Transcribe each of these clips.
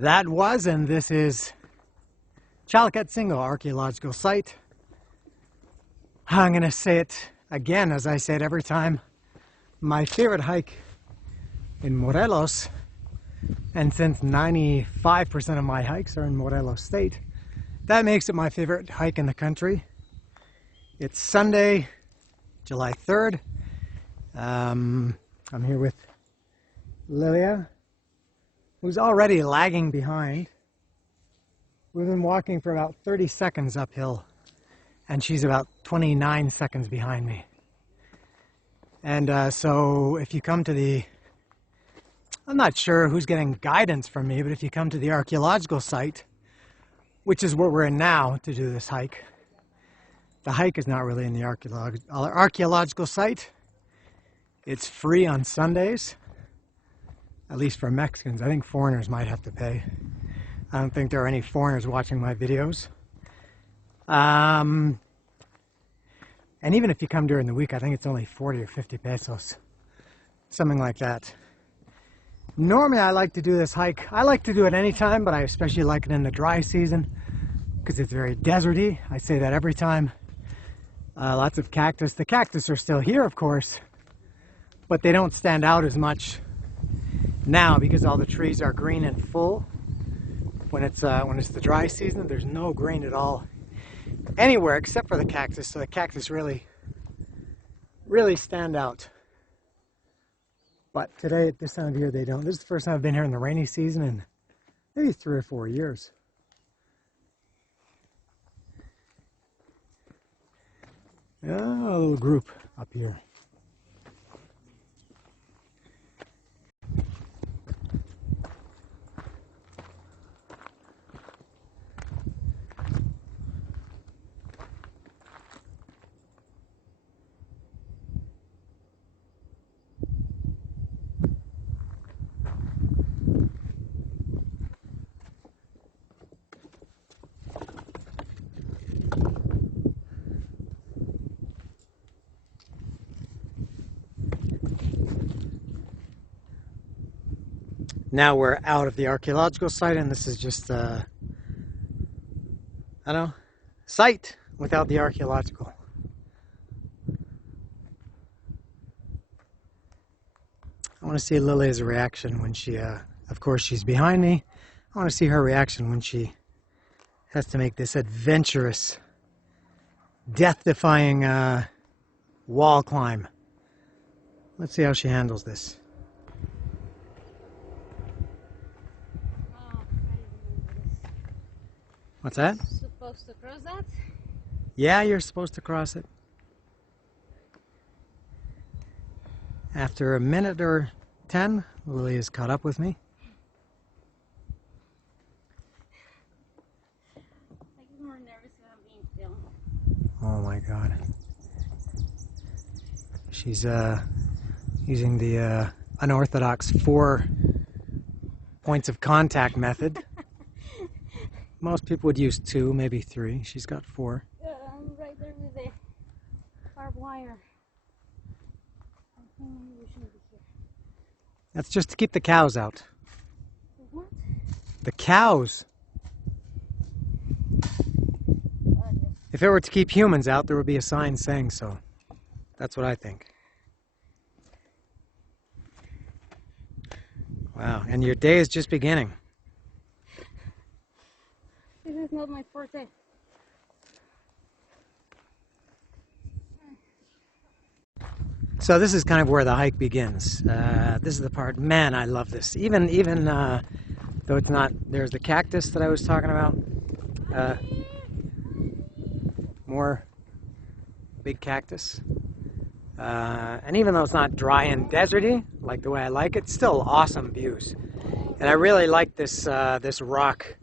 That was, and this is Chalcatzingo archaeological site. I'm going to say it again, as I say it every time. My favorite hike in Morelos, and since 95% of my hikes are in Morelos state, that makes it my favorite hike in the country. It's Sunday, July 3rd. I'm here with Lilia, who's already lagging behind. We've been walking for about 30 seconds uphill, and she's about 29 seconds behind me. And so if you come to the, I'm not sure who's getting guidance from me, but if you come to the archaeological site, which is where we're in now to do this hike, the hike is not really in the archaeological site. It's free on Sundays, at least for Mexicans. I think foreigners might have to pay. I don't think there are any foreigners watching my videos. And even if you come during the week, I think it's only 40 or 50 pesos, something like that. Normally I like to do this hike. I like to do it anytime, but I especially like it in the dry season because it's very deserty. I say that every time. Lots of cactus. The cactus are still here, of course, but they don't stand out as much now because all the trees are green and full. When it's the dry season, there's no green at all anywhere except for the cactus. So the cactus really stand out. But today, at this time of year, they don't. This is the first time I've been here in the rainy season in maybe 3 or 4 years. A little group up here. Now we're out of the archaeological site, and this is just I don't know, site without the archaeological. I want to see Lilia's reaction when she, of course she's behind me. I want to see her reaction when she has to make this adventurous, death-defying wall climb. Let's see how she handles this. What's that? Supposed to cross that? Yeah, you're supposed to cross it. After a minute or 10, Lily is caught up with me. I get more nervous when I'm being filmed. Oh my God. She's using the unorthodox 4 points of contact method. Most people would use 2, maybe 3. She's got 4. I'm right there with the barbed wire. I think we shouldn't be here. That's just to keep the cows out. What? The cows! If it were to keep humans out, there would be a sign saying so. That's what I think. Wow, and your day is just beginning. This is not my forte. So this is kind of where the hike begins. This is the part, man, I love this. Even though it's not, there's the cactus that I was talking about. More big cactus. And even though it's not dry and deserty, like the way I like it, still awesome views. And I really like this, this rock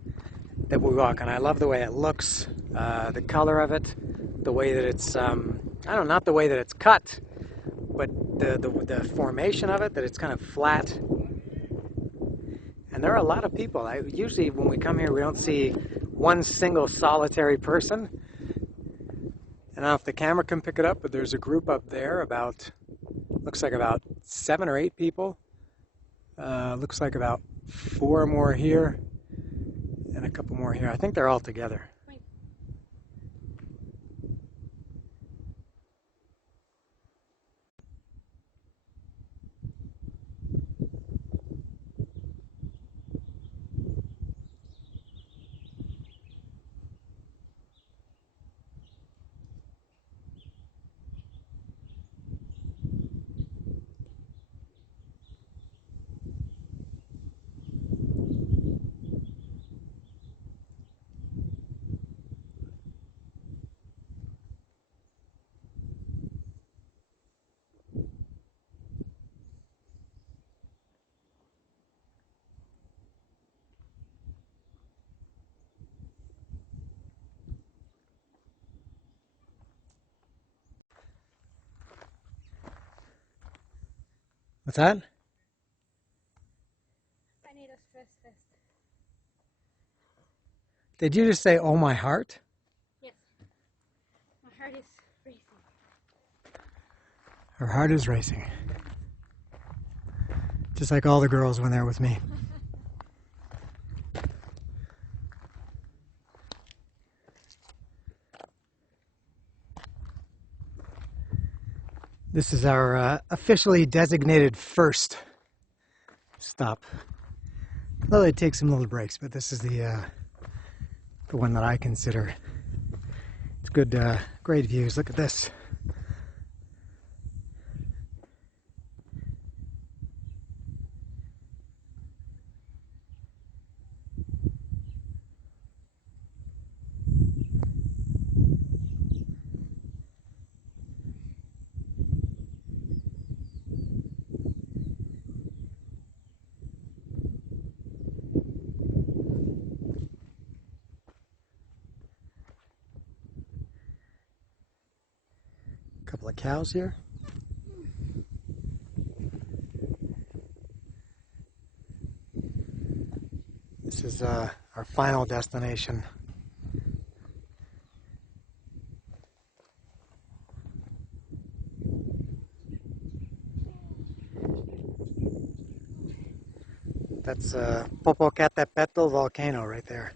that we walk on. I love the way it looks, the color of it, the way that it's, I don't know, not the way that it's cut, but the formation of it, that it's kind of flat. And there are a lot of people. Usually when we come here, we don't see one single solitary person. I don't know if the camera can pick it up, but there's a group up there, about, looks like about 7 or 8 people. Looks like about 4 more here. and a couple more here. I think they're all together. Wait. What's that? I need a stress test. Did you just say, oh my heart? Yes. My heart is racing. Her heart is racing. Just like all the girls when they're with me. This is our officially designated first stop. Well, it takes some little breaks, but this is the one that I consider. It's good, great views. Look at this. Couple of cows here. This is our final destination. That's Popocatépetl volcano right there.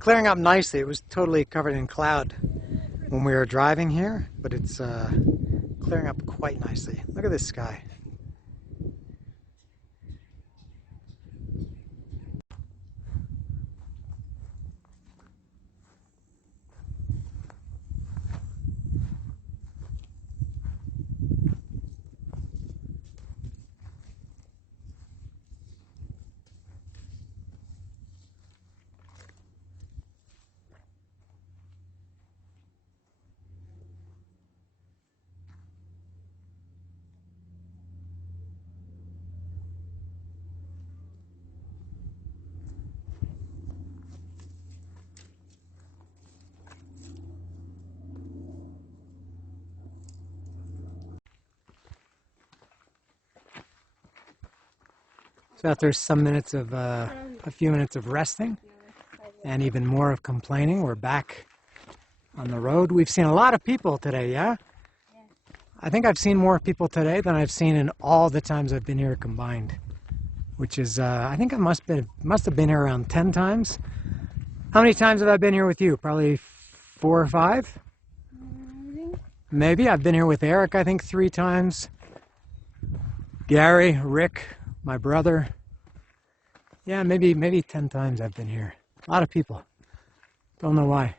Clearing up nicely. It was totally covered in cloud when we were driving here, but it's clearing up quite nicely. Look at this sky. So after some minutes of, a few minutes of resting and even more of complaining, we're back on the road. We've seen a lot of people today, yeah? I think I've seen more people today than I've seen in all the times I've been here combined, which is, I think I must have been here around 10 times. How many times have I been here with you? Probably 4 or 5? Maybe. I've been here with Eric, I think 3 times. Gary, Rick, my brother. Yeah, maybe 10 times I've been here. A lot of people. Don't know why.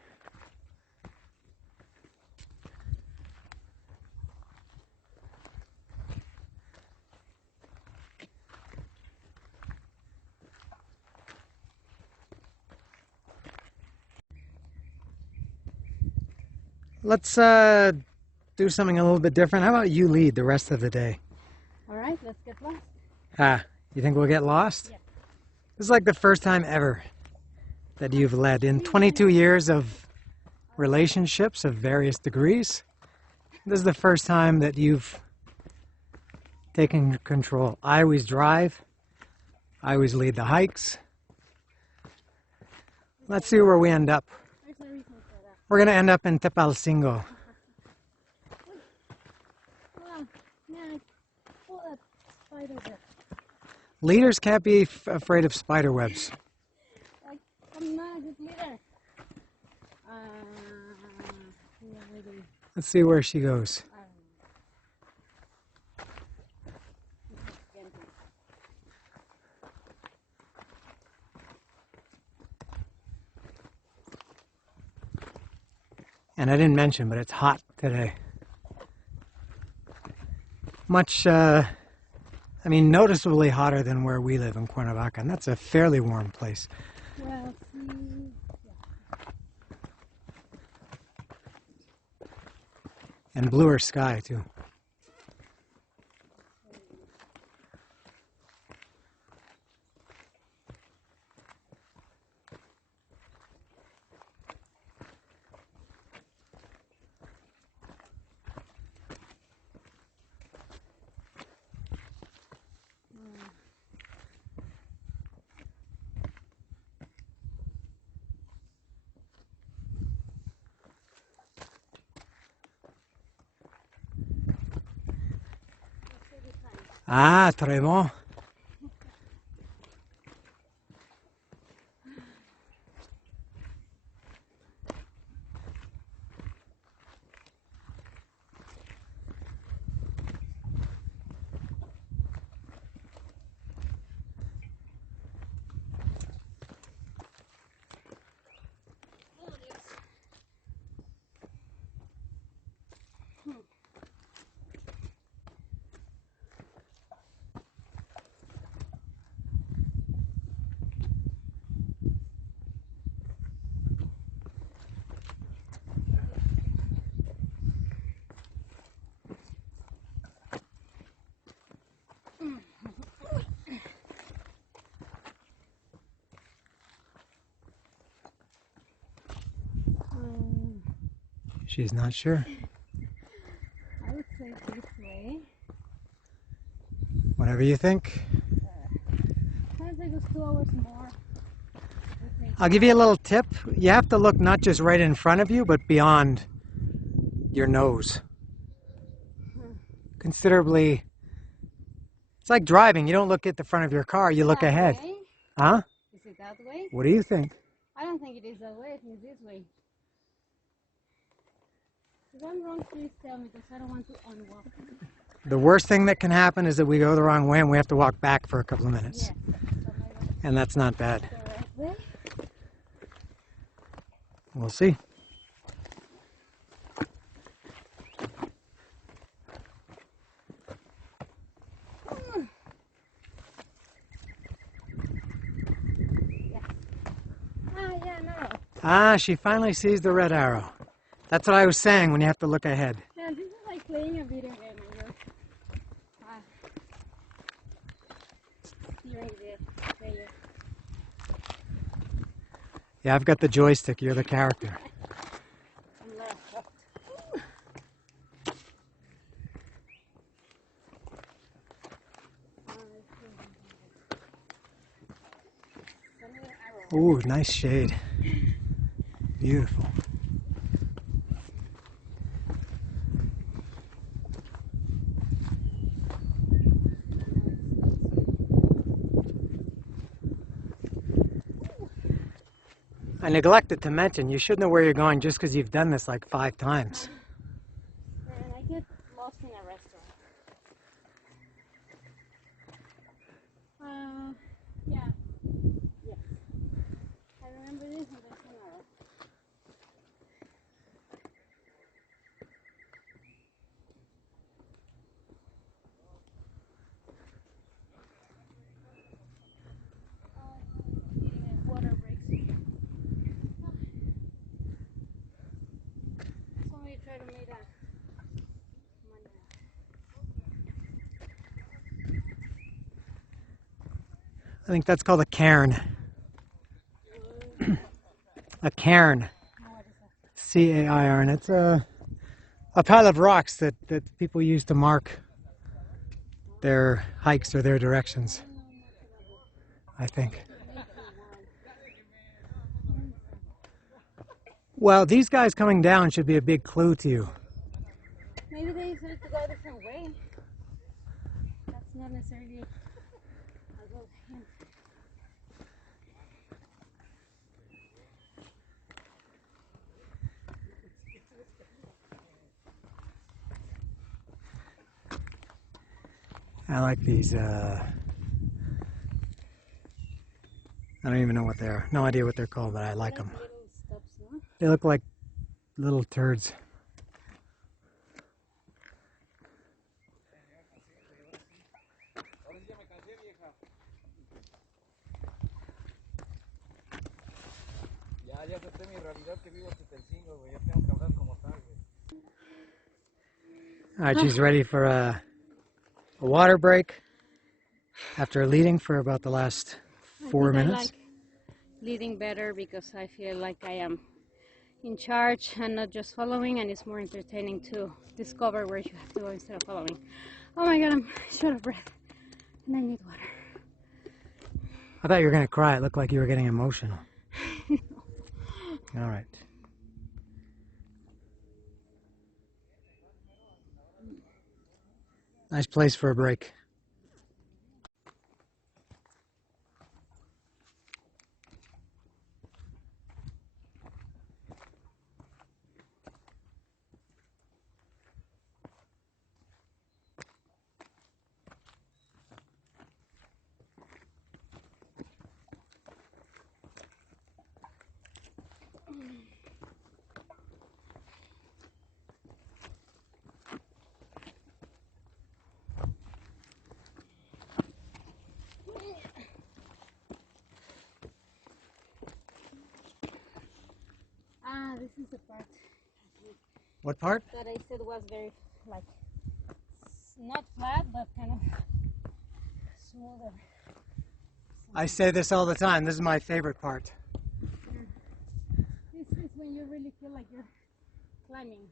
Let's do something a little bit different. How about you lead the rest of the day? All right, let's get lost. You think we'll get lost? Yeah. This is like the first time ever that you've led in 22 years of relationships of various degrees. This is the first time that you've taken control. I always drive. I always lead the hikes. Let's see where we end up. There's no reason for that. We're going to end up in Chalcatzingo. Oh, man, pull that spider web. Leaders can't be afraid of spider webs. Like, I'm not Let's see where she goes. And I didn't mention, but it's hot today. Much, noticeably hotter than where we live in Cuernavaca, and that's a fairly warm place. Well, And bluer sky, too. Ah, très bon. She's not sure. I would say this way. Whatever you think. Sometimes it goes 2 hours more. I'll give you a little tip. You have to look not just right in front of you, but beyond your nose. Considerably. It's like driving. You don't look at the front of your car, you look ahead. Way? Huh? Is it that way? What do you think? I don't think it is that way. I think it's this way. If I'm wrong, please tell me, because I don't want to unwalk. The worst thing that can happen is that we go the wrong way and we have to walk back for a couple of minutes. Yes. And that's not bad. The right way? We'll see. Ah, she finally sees the red arrow. That's what I was saying when you have to look ahead. Yeah, this is like playing a video game and you're steering the player. Yeah, I've got the joystick. You're the character. I'm left. Ooh, nice shade. Beautiful. I neglected to mention, you should know where you're going just because you've done this like 5 times. And I get lost in a restaurant. Yeah. Yes. I remember this and there's another. Water breaks. Somebody try to make that. I think that's called a cairn. A cairn. C-A-I-R-N. It's a pile of rocks that people use to mark their hikes or their directions, I think. Well, these guys coming down should be a big clue to you. Maybe they decided to go a different way. That's not necessarily a good hint. I like these, I don't even know what they are. No idea what they're called, but I like them. Little steps, no? They look like little turds. Ya acepté mi realidad que vivo en Chalcatzingo, güey. Ya tengo que hablar como tal, güey. Alright, she's ready for a water break after leading for about the last 4 minutes. I like leading better because I feel like I am in charge and not just following, and it's more entertaining to discover where you have to go instead of following. Oh my god, I'm short of breath and I need water. I thought you were going to cry. It looked like you were getting emotional. All right. Nice place for a break. This is the part What part? that I said was very, like, not flat, but kind of smoother. I say this all the time. This is my favorite part. This is when you really feel like you're climbing.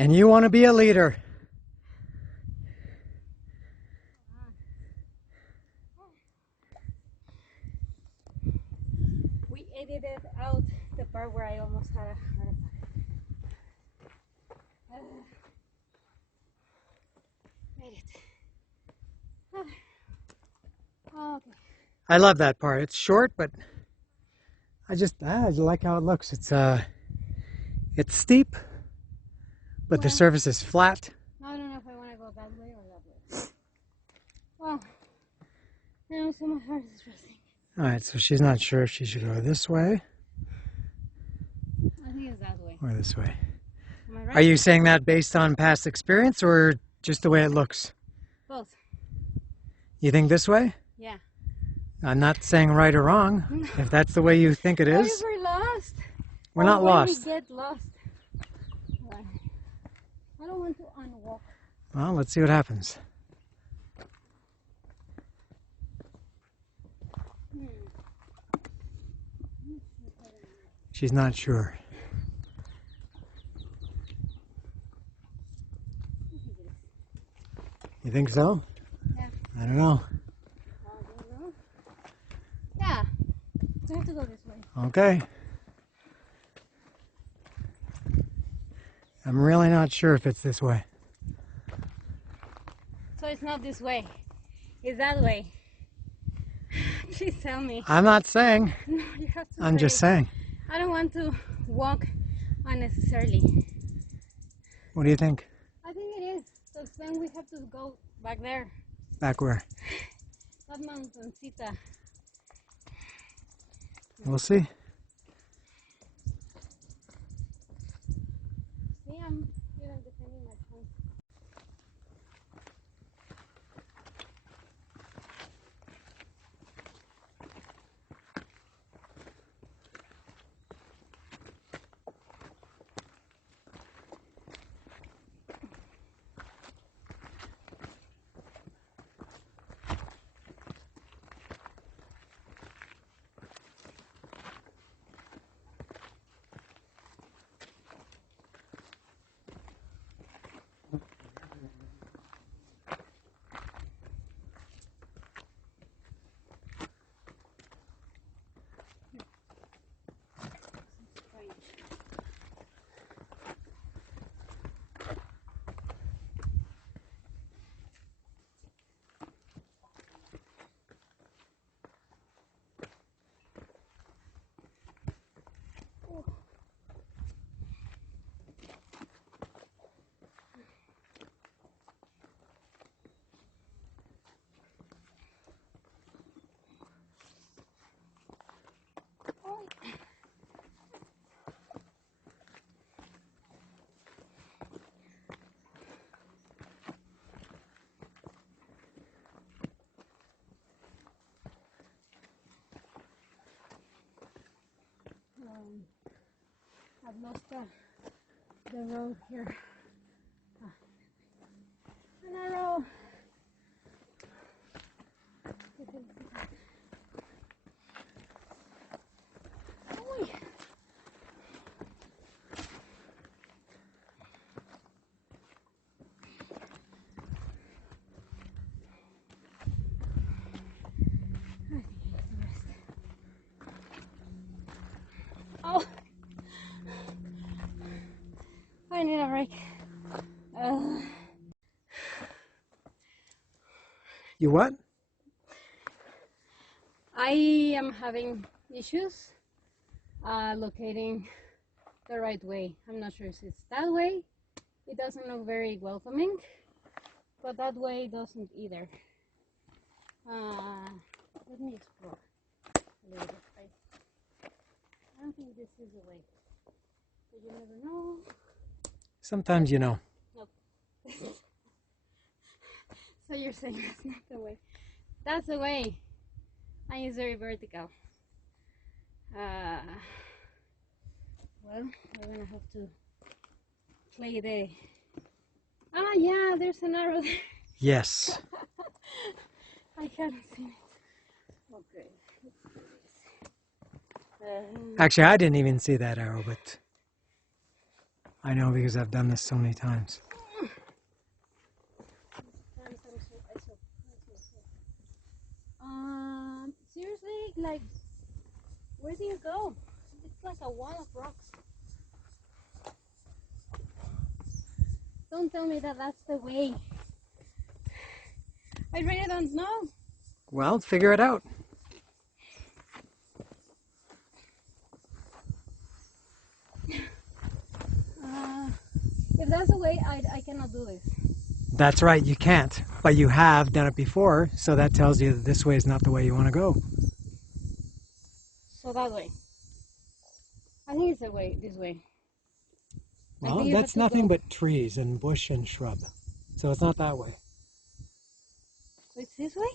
And you want to be a leader. We edited out the part where I almost had a heart attack. Made it. Okay. I love that part. It's short, but I like how it looks. It's steep, but the Well, surface is flat. I don't know if I want to go that way or that way. Well, now so my heart is racing. All right, so she's not sure if she should go this way I think it's that way. or this way. Am I right? Are you saying that based on past experience or just the way it looks? Both. You think this way? Yeah. I'm not saying right or wrong. If that's the way you think it What is, if we're lost? we're not Or when lost. we get lost. I don't want to unwalk. Well, let's see what happens. She's not sure. You think so? Yeah. I don't know. I don't know. Yeah. We have to go this way. Okay. I'm really not sure if it's this way. it's not this way. It's that way. Please tell me. I'm not saying. No, you have to I'm just saying. I don't want to walk unnecessarily. What do you think? I think it is, because then we have to go back there. Back where? That mountaintita. We'll see. See, I'm even defending my point. I've lost the road here. An arrow. Uy. Oh, I need a break. You what? I am having issues locating the right way. I'm not sure if it's that way. It doesn't look very welcoming, but that way doesn't either. Let me explore a little bit. I don't think this is the way, but you never know. Sometimes you know. Nope. So you're saying that's not the way? That's the way. And it's very vertical. Well, we're gonna have to play the. Ah, yeah, there's an arrow there. Yes. I haven't seen it. Okay. Actually, I didn't even see that arrow, but I know because I've done this so many times. Seriously, like, where do you go? It's like a wall of rocks. Don't tell me that that's the way. I really don't know. Well, figure it out. If that's the way, I cannot do this. That's right, you can't. But you have done it before, so that tells you that this way is not the way you want to go. So that way. I think it's the way, this way. I Well, think you have that's to nothing go. but trees and bush and shrub. So it's not that way. So it's this way?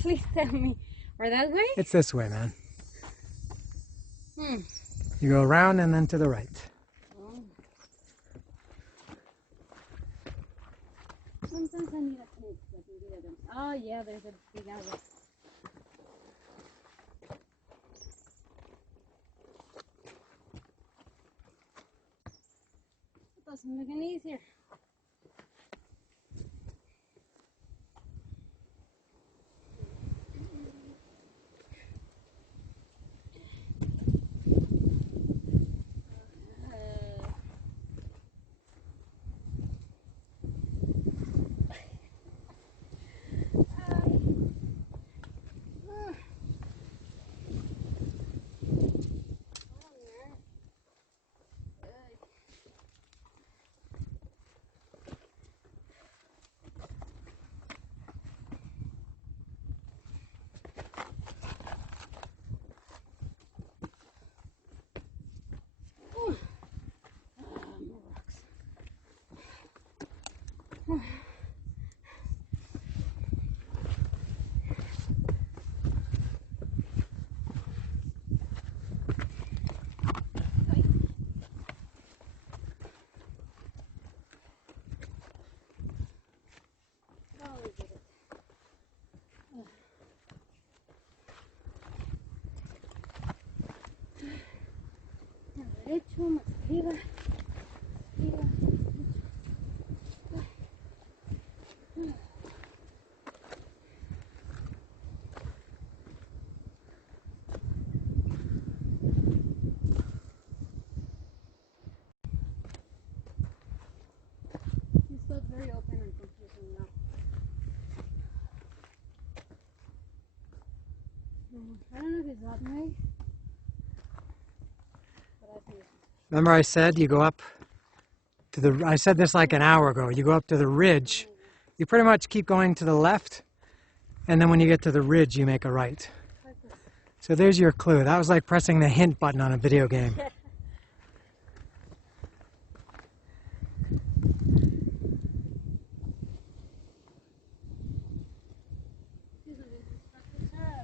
Please tell me. Or that way? It's this way, man. Hmm. You go around and then to the right. Oh. Sometimes I need a tape so I can get them. Oh yeah, there's a big arrow. It doesn't make any easier. derecho, más arriba, arriba, This got very open and confusing now. I don't know if it's that way, but I think it's Remember I said you go up to the, I said this like an hour ago, you go up to the ridge, you pretty much keep going to the left, and then when you get to the ridge you make a right. like this. So there's your clue. That was like pressing the hint button on a video game.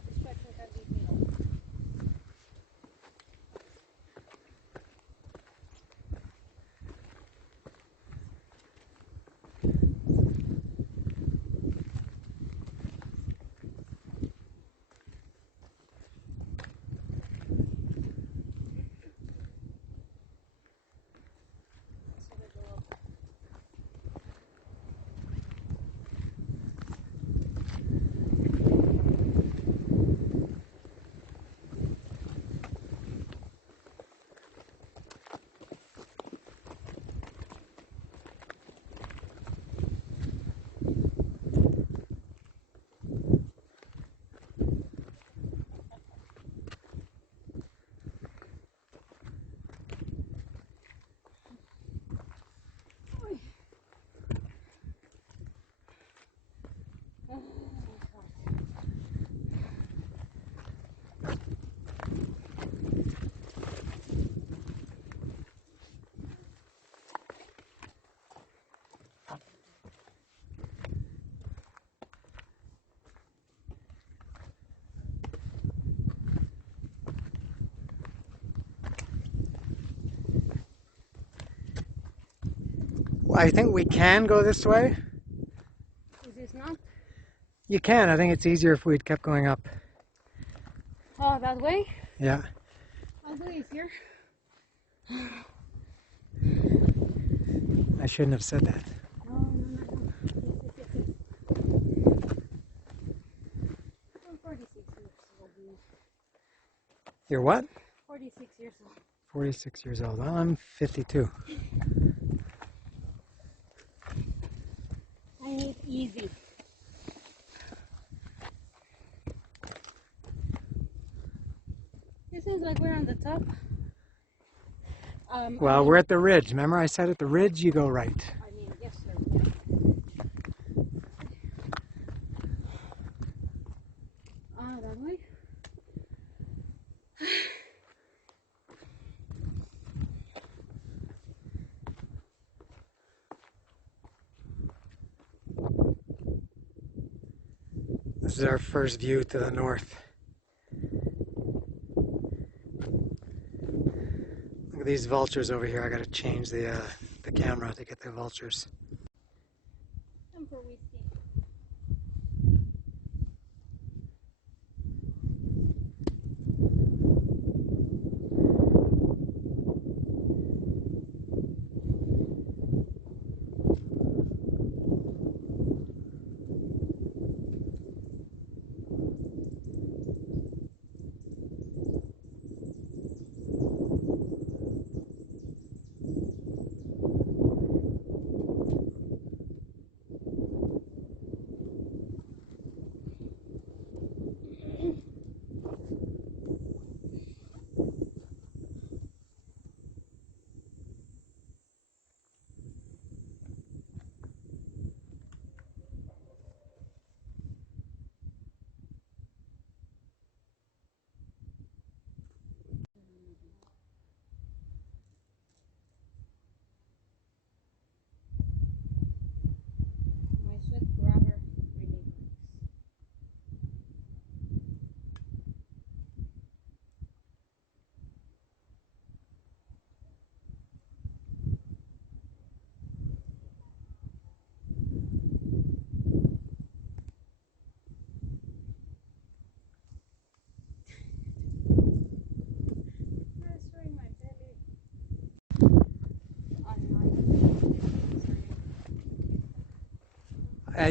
Distraction can be fatal. Well, I think we can go this way. Is this not? You can. I think it's easier if we'd kept going up. Oh, that way? Yeah. I'll do easier. I shouldn't have said that. No, no, no, no. Yes. I'm 46 years old. You're what? 46 years old. 46 years old. Well, I'm 52. I need easy. It seems like we're on the top. Well, we're at the ridge. Remember I said at the ridge you go right. I mean, yes, sir. Yeah. That way? This is our first view to the north. Look at these vultures over here. I gotta change the camera to get the vultures. I'm for whiskey.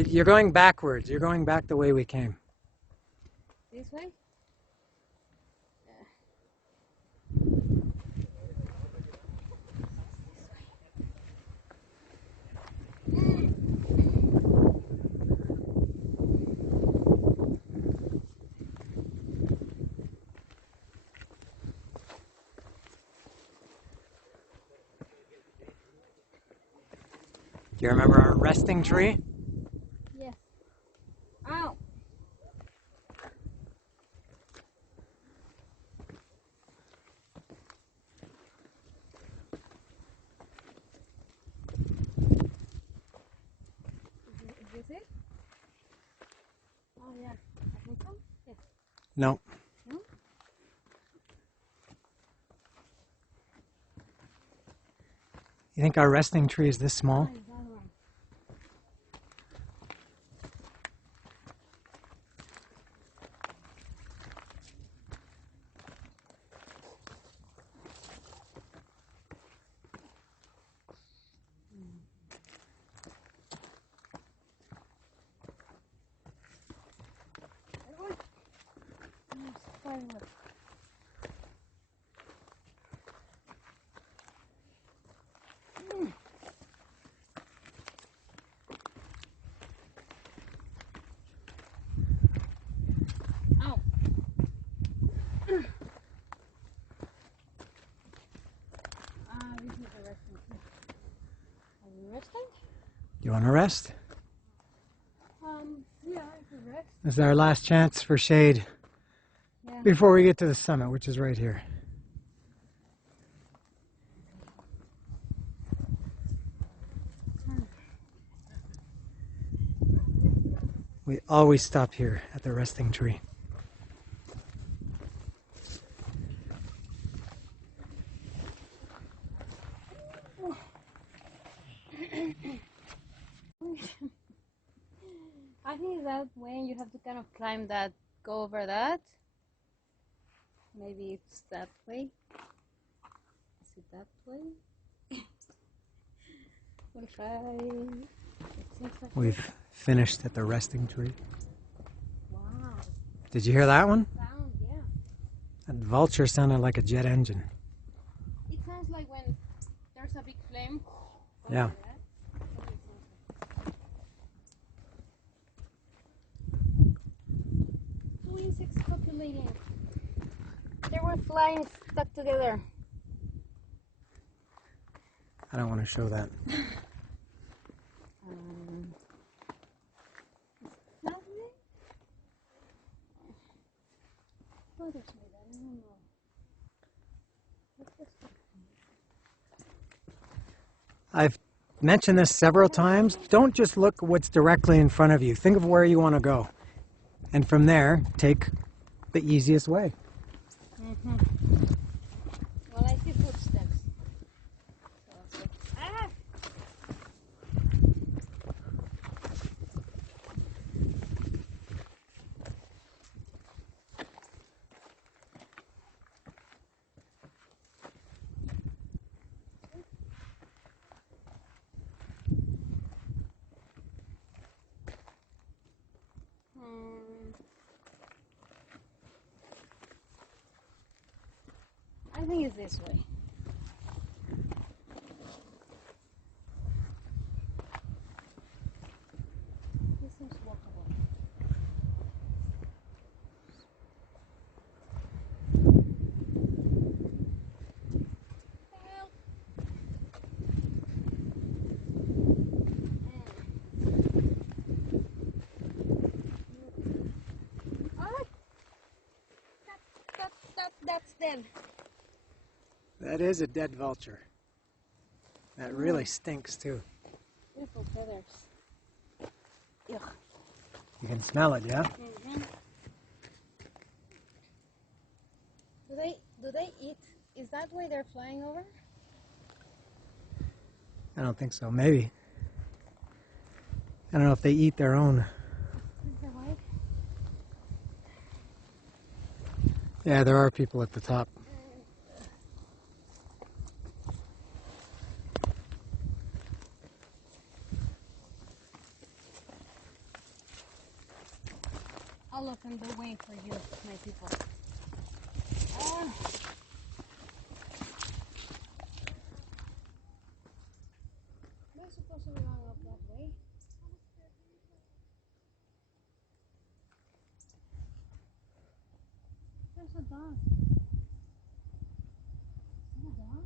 You're going backwards. You're going back the way we came. This way? Do you remember our resting tree? Yes. Ow! Is this it? Oh yeah. I think so. Yes. No. No? You think our resting tree is this Oh, small? is that one? Firework. Ow. This is the resting too. Are you resting? Do you want to rest? Yeah, I can rest. This is our last chance for shade Yeah. before we get to the summit, which is right here. We always stop here at the resting tree. I think that way you have to kind of climb that, go over that. Maybe it's that way. Is it that way? We'll try. It seems like We've finished at the resting tree. wow. Did you hear that one? Sound, yeah. That vulture sounded like a jet engine. It sounds like when there's a big flame. Yeah. Over that. That's what it sounds like. 2 insects copulating. They were flying stuck together. I don't want to show that. That way? Oh, there's no, I don't know. What's this one? I've mentioned this several times. Don't just look what's directly in front of you. Think of where you want to go. And from there, take the easiest way. Well, I see footsteps. So I was like, ah! I think it's this way. This seems walkable. Help! Ah! That's dead. That is a dead vulture. That really stinks too. Beautiful feathers. Ugh. You can smell it, yeah? Do they eat? Is that why they're flying over? I don't think so. Maybe. I don't know if they eat their own. Is that why? Yeah, there are people at the top. I'll open the way for you, my people. Ah. Am I supposed to be going up that way? There's a dog. Is that a dog?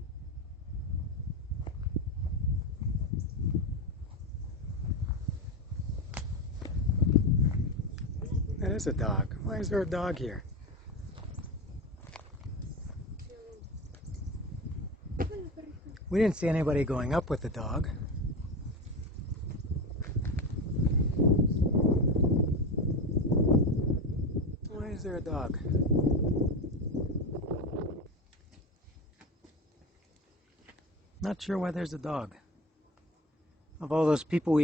That is a dog. Why is there a dog here? We didn't see anybody going up with the dog. Why is there a dog? Not sure why there's a dog. Of all those people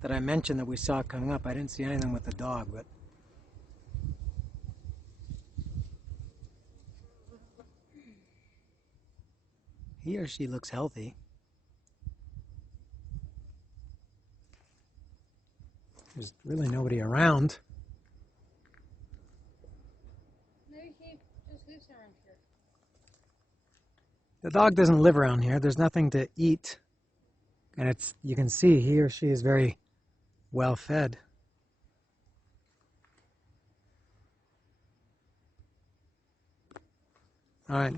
that I mentioned that we saw coming up, I didn't see anything with a dog, but he or she looks healthy. There's really nobody around. Maybe he just lives around here. The dog doesn't live around here. There's nothing to eat. And you can see he or she is very well fed. All right.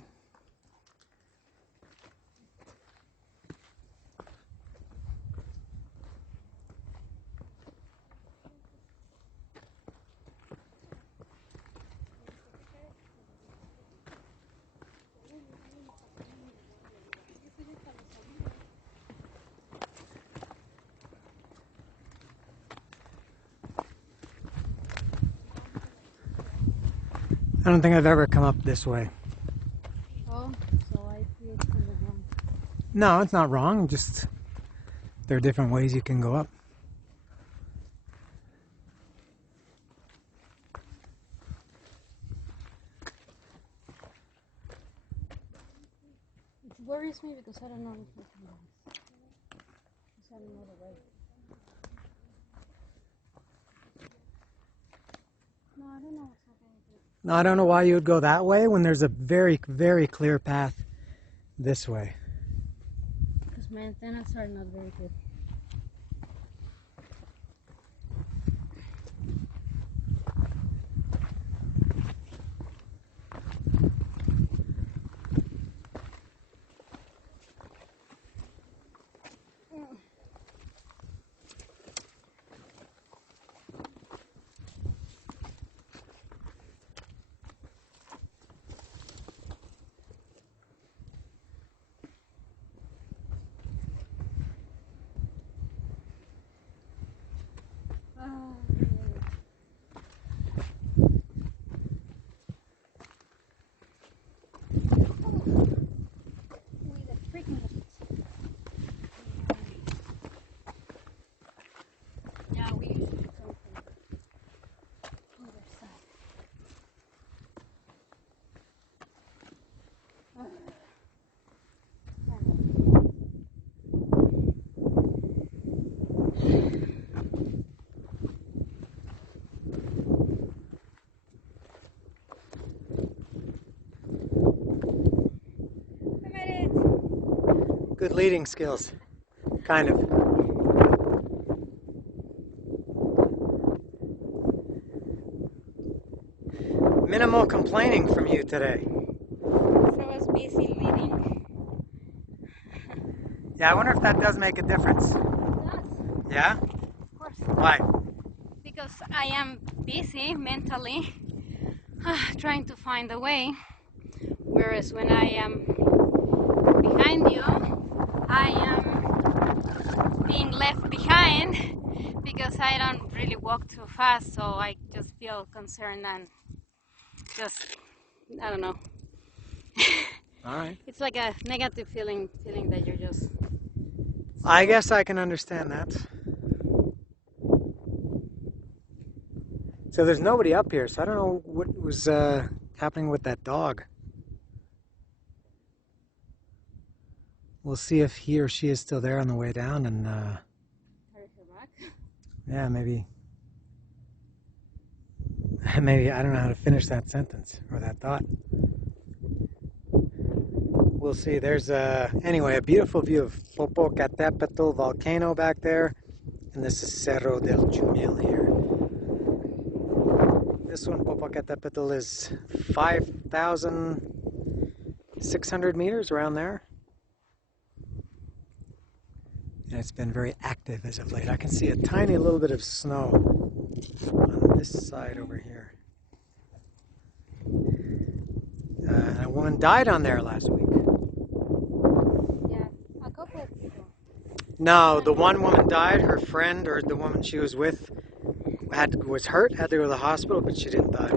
I don't think I've ever come up this way. Oh, so I see it's in the wrong. No, it's not wrong. Just there are different ways you can go up. It worries me because I don't know if I can do this. Because I don't know the way. No, I don't know what's happening with it. No, I don't know why you would go that way when there's a very, very clear path this way. Because my antennas are not very good. Yeah, we usually come from the other side. I made it! Good leading skills. Kind of. Minimal complaining from you today. So I was busy leading. Yeah, I wonder if that does make a difference. It does, Yeah? of course. Why? Because I am busy mentally trying to find a way. Whereas when I am behind you, I am being left behind because I don't really walk too fast, so I just feel concerned and just, I don't know. All right. It's like a negative feeling that you're just... I guess I can understand that. So there's nobody up here, so I don't know what was happening with that dog. We'll see if he or she is still there on the way down, and Carry her back. yeah, maybe Maybe I don't know how to finish that sentence or that thought. We'll see. There's anyway a beautiful view of Popocatépetl volcano back there, and this is Cerro del Chumil here. This one, Popocatépetl, is 5,600 meters around there. And it's been very active as of late. I can see a tiny little bit of snow on this side over here. A woman died on there last week. Yeah, a couple of people. No, the one woman died. Her friend, or the woman she was with, was hurt, had to go to the hospital, but she didn't die.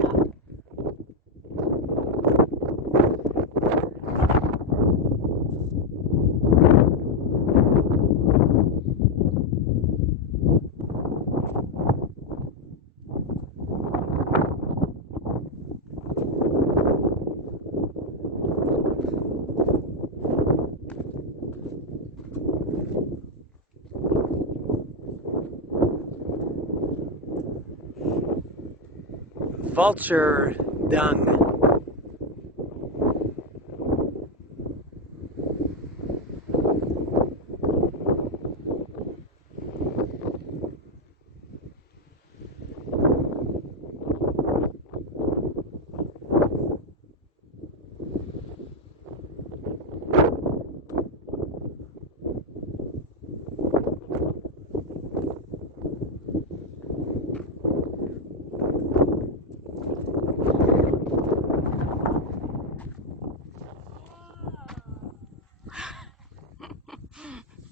Vulture dung.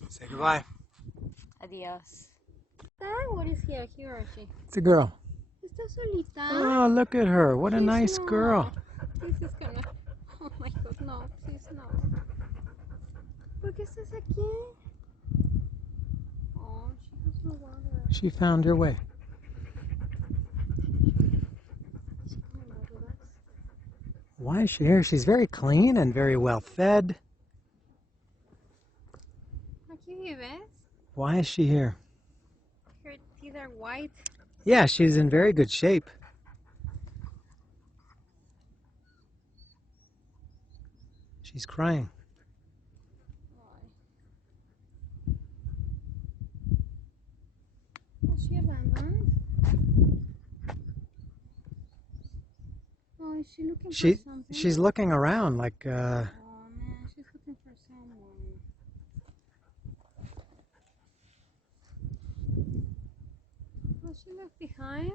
Say goodbye. Adios. What is he? He or she? It's a girl. Está solita. Oh, look at her. What a Please nice no. girl. This is gonna... Oh my god, no, please no. ¿Por qué estás aquí? Oh, she has no water. She found her way. She can't go with us. Why is she here? She's very clean and very well fed. Aquí vives? Why is she here? Her teeth are white. Yeah, she's in very good shape. She's crying. Was she abandoned? Oh, is she looking for something? She's looking around like Oh man, she's looking for someone. Was she left behind?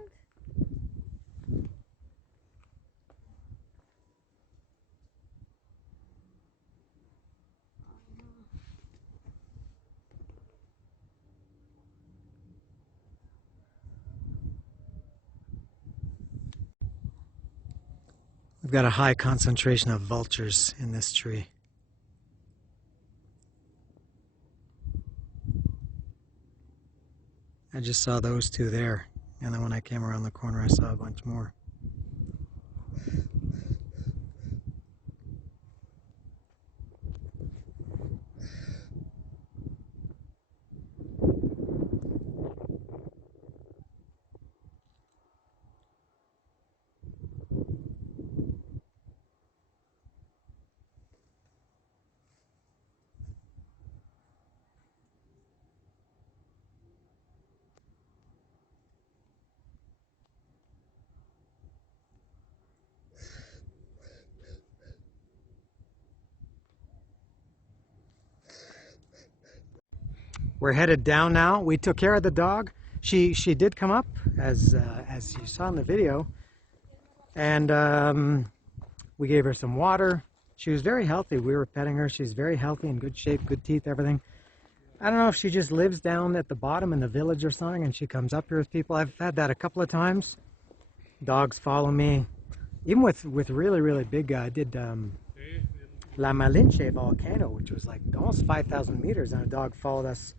we've got a high concentration of vultures in this tree. I just saw those two there, and then when I came around the corner I saw a bunch more. We're headed down now. We took care of the dog. She did come up as you saw in the video, and we gave her some water. She was very healthy. We were petting her. She's very healthy, in good shape, good teeth, everything. I don't know if she just lives down at the bottom in the village or something, and she comes up here with people. I've had that a couple of times. Dogs follow me, even with really, really big. I did La Malinche volcano, which was like almost 5,000 meters, and a dog followed us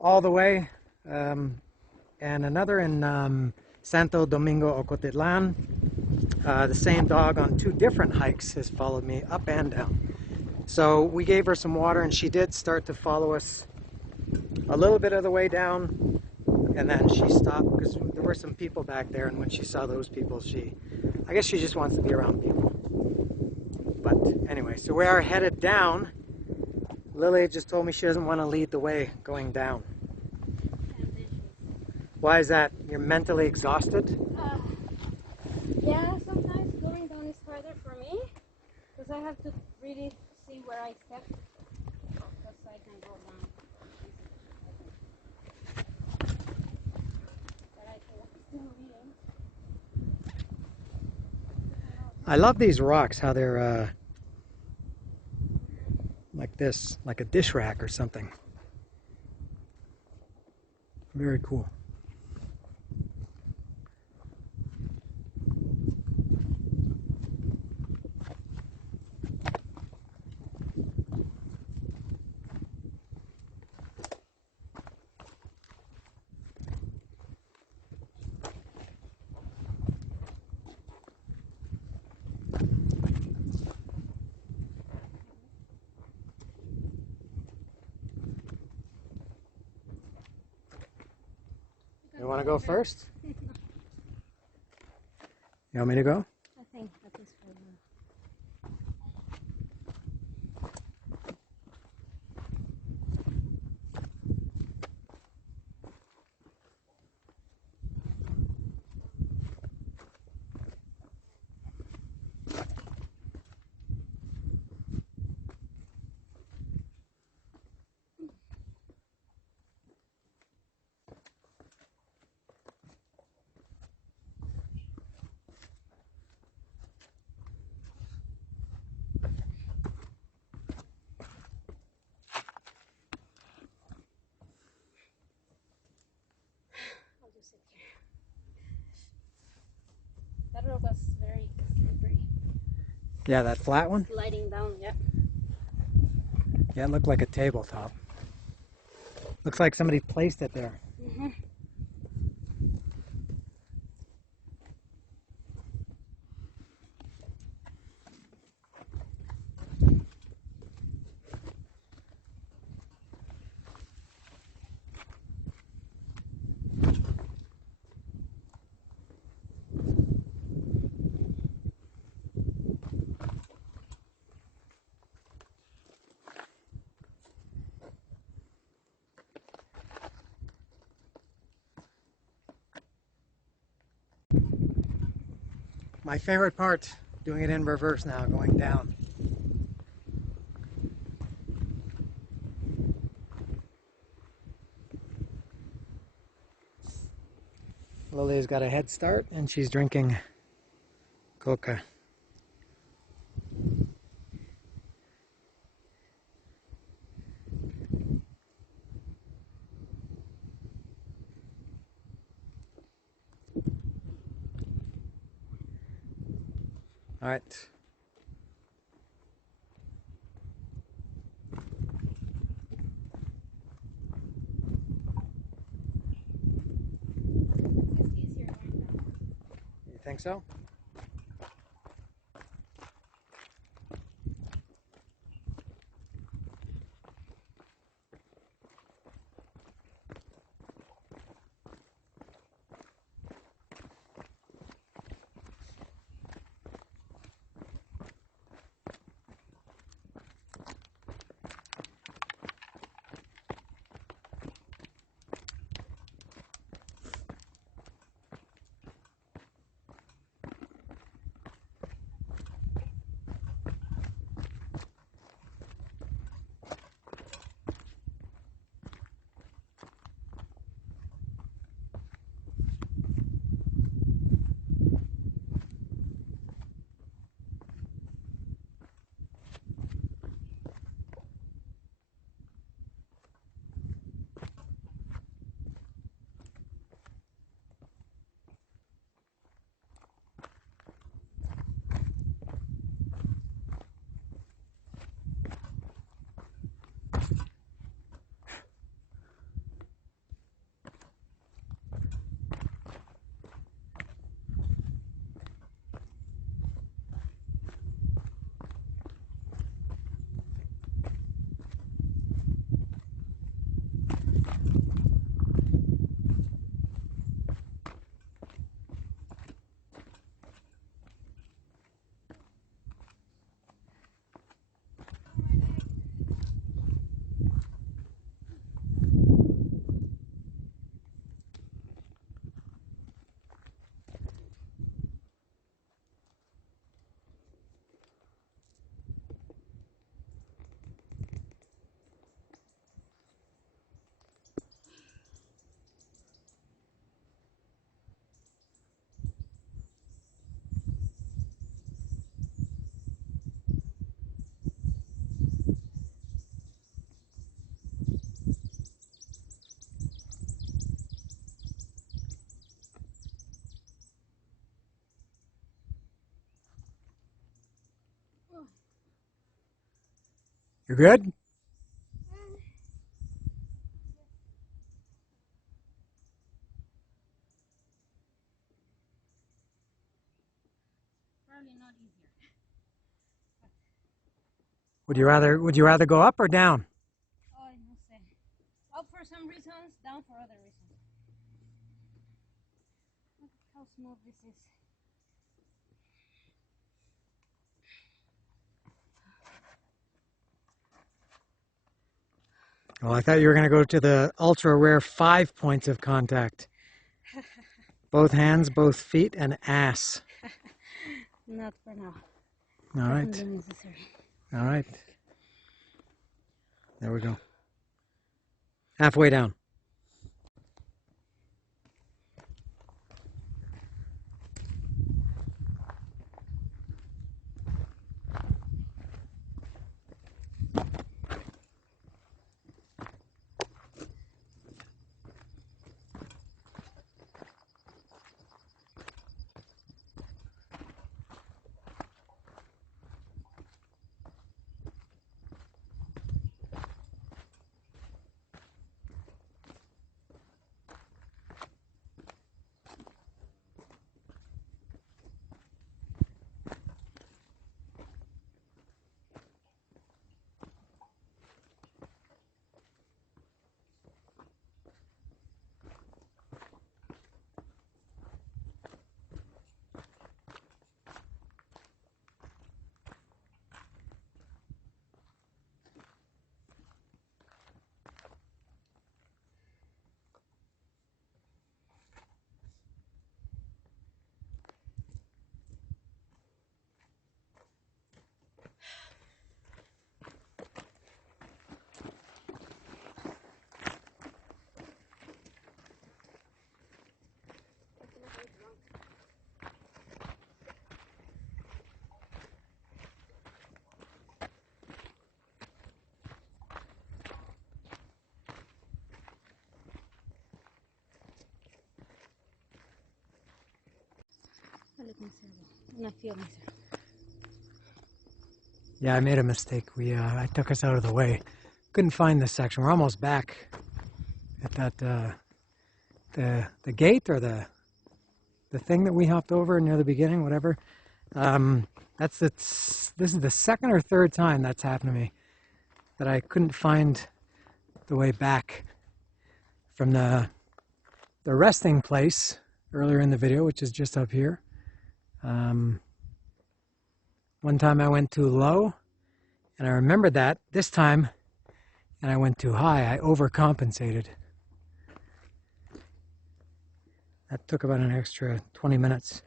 all the way. And another in Santo Domingo, Ocotitlan. The same dog on 2 different hikes has followed me up and down. So we gave her some water, and she did start to follow us a little bit of the way down. And then she stopped because there were some people back there, and when she saw those people, I guess she just wants to be around people. But anyway, so we are headed down. Lily just told me she doesn't want to lead the way going down. Why is that? You're mentally exhausted? Yeah, sometimes going down is harder for me because I have to really see where I step because I can go down easily. But I can still reading. I love these rocks, how they're like this, like a dish rack or something. Very cool. You want to go first? You want me to go? I think that is for you. I'll just sit here. That road was very slippery. Yeah, that flat one? Sliding down, yep. Yeah, it looked like a tabletop. Looks like somebody placed it there. Mm-hmm. My favorite part, doing it in reverse now, going down. Lily's got a head start and she's drinking coca. All right. It's easier going down. You think so? You're good? Probably not easier. Would you rather go up or down? Oh, no sé. Up for some reasons, down for other reasons. Look how smooth this is. Well, I thought you were going to go to the ultra rare 5 points of contact. Both hands, both feet, and ass. Not for now. All right. Definitely necessary. All right. There we go. Halfway down. I look miserable. And I feel miserable. Yeah, I made a mistake. I took us out of the way. Couldn't find this section. We're almost back at that the gate or the thing that we hopped over near the beginning, whatever. This is the second or third time that's happened to me, that I couldn't find the way back from the resting place earlier in the video, which is just up here. One time I went too low, and I remembered that this time, and I went too high. I overcompensated. That took about an extra 20 minutes.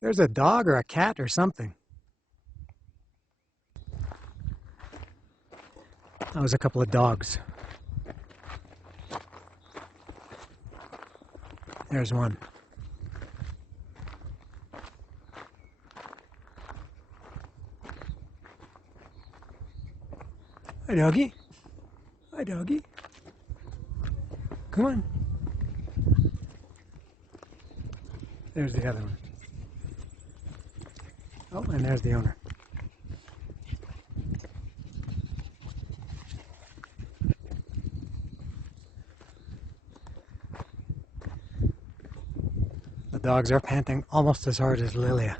There's a dog or a cat or something. That was a couple of dogs. There's one. Hi, doggy. Hi, doggy. Come on. There's the other one. Oh, and there's the owner. The dogs are panting almost as hard as Lilia.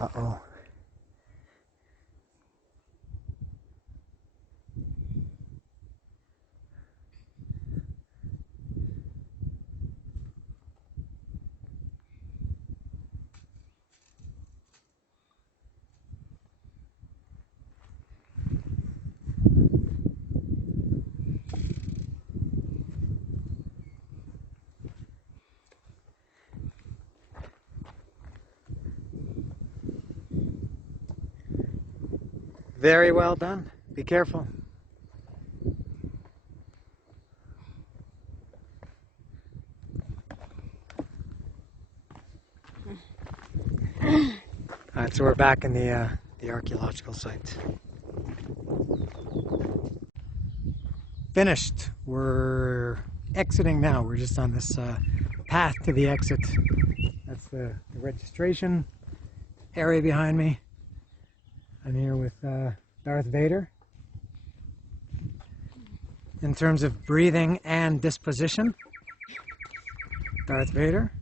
Uh-oh. Very well done. Be careful. Alright, so we're back in the archaeological site. Finished. We're exiting now. We're just on this path to the exit. That's the registration area behind me. I'm here with Darth Vader. In terms of breathing and disposition, Darth Vader.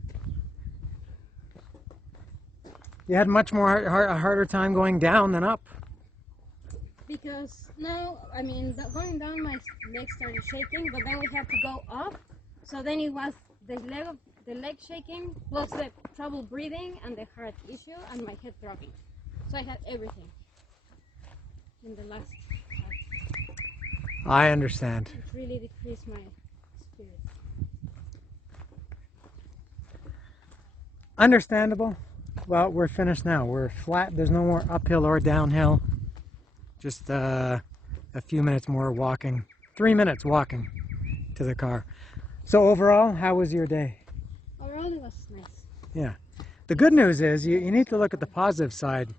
You had much more a harder time going down than up. Because now, I mean, going down, my legs started shaking, but then we have to go up. So then it was the leg shaking, plus the trouble breathing and the heart issue and my head throbbing. So I had everything in the last part. I understand. It really decreased my spirit. Understandable. Well, we're finished now. We're flat. There's no more uphill or downhill. Just a few minutes more walking. 3 minutes walking to the car. So overall, how was your day? Overall, it was nice. Yeah. The good news is you need to look at the positive side.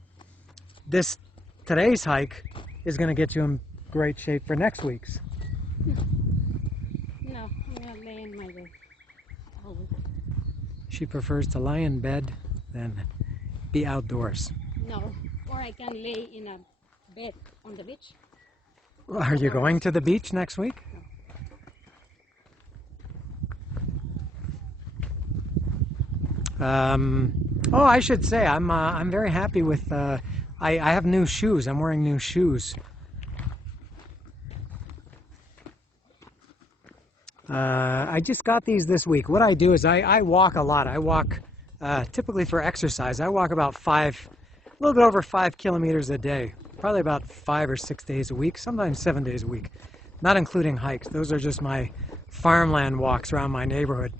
Today's hike is going to get you in great shape for next week's. No, I'm going to lay in my bed all week. She prefers to lie in bed than be outdoors. No, or I can lay in a bed on the beach. Are you going to the beach next week? Oh, I should say I'm very happy with. I have new shoes. I'm wearing new shoes. I just got these this week. What I do is I walk a lot. I walk typically for exercise. I walk about a little bit over 5 kilometers a day. Probably about 5 or 6 days a week. Sometimes 7 days a week. Not including hikes. Those are just my farmland walks around my neighborhood.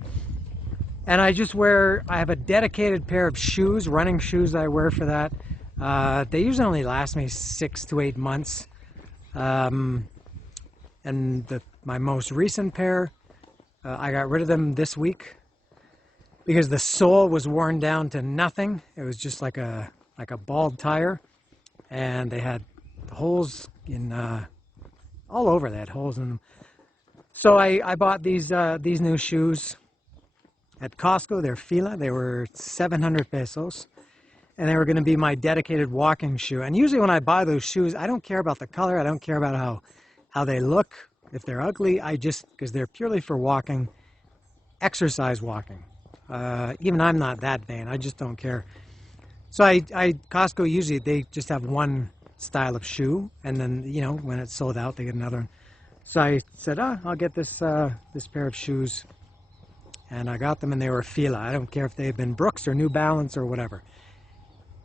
And I have a dedicated pair of shoes, running shoes I wear for that. They usually only last me 6 to 8 months. And my most recent pair, I got rid of them this week because the sole was worn down to nothing. It was just like a bald tire, and they had holes in all over. They had holes in them. So I bought these new shoes at Costco. They're Fila. They were 700 pesos, and they were going to be my dedicated walking shoe. And usually when I buy those shoes, I don't care about the color. I don't care about how they look. If they're ugly, because they're purely for walking, exercise walking. Even I'm not that vain. I just don't care. So Costco usually they just have one style of shoe, and then when it's sold out, they get another one. So I said, I'll get this pair of shoes, and I got them, and they were Fila. I don't care if they've been Brooks or New Balance or whatever.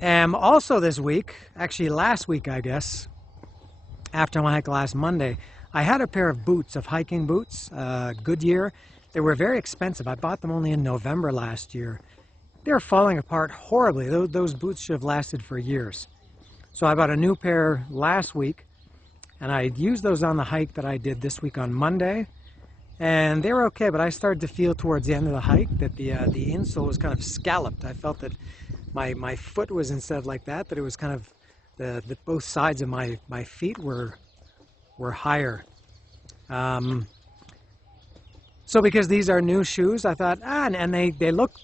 Also this week, actually last week, I guess, after my hike last Monday, I had a pair of boots, of hiking boots, Goodyear. They were very expensive. I bought them only in November last year. They're falling apart horribly. Those boots should have lasted for years. So I bought a new pair last week, and I used those on the hike that I did this week on Monday, and they were okay, but I started to feel towards the end of the hike that the insole was kind of scalloped. I felt that my foot was, instead of like that it was kind of the both sides of my feet were higher. So because these are new shoes, I thought, and they look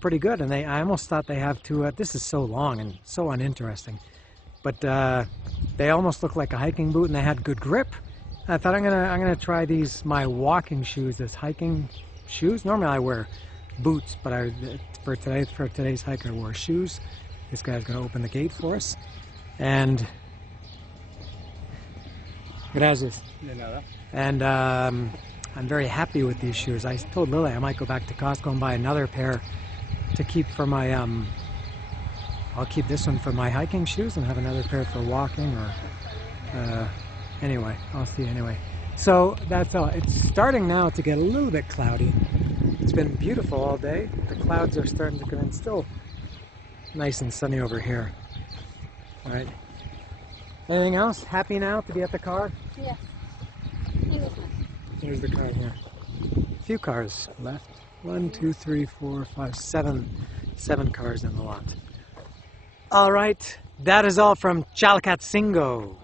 pretty good, and I almost thought they have to. This is so long and so uninteresting, but they almost look like a hiking boot, and they had good grip. I thought I'm gonna try my walking shoes as hiking shoes. Normally I wear boots, but for today's hike I wore shoes. This guy's gonna open the gate for us, and gracias. De nada. And I'm very happy with these shoes. I told Lily I might go back to Costco and buy another pair to keep for my I'll keep this one for my hiking shoes and have another pair for walking, or anyway, I'll see anyway. So that's all. It's starting now to get a little bit cloudy. It's been beautiful all day. The clouds are starting to come in. Still nice and sunny over here. All right. Anything else? Happy now to be at the car? Yeah. In this one. There's the car here. A few cars left. 1, 2, 3, 4, 5, 7. 7 cars in the lot. All right, that is all from Chalcatzingo.